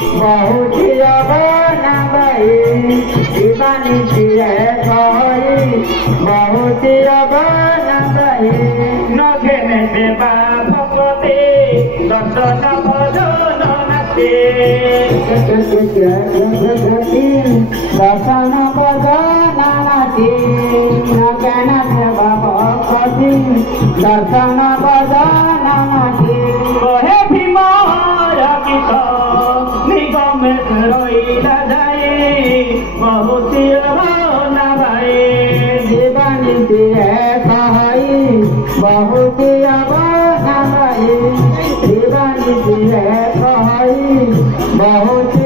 बहुत अबना भाई दीवानी है भाई बहुत अबना भाई नखे में सेवा भगवते दर्शन भजन नाचे दर्शन भजन नाचे नखे में सेवा भगवती दर्शन भजन नाचे कहे भीम गीत निगम रईला जाए बहुत अबना भाई दीवानी है भाई बहुत अबना भाई दीवानी है भाई बहुत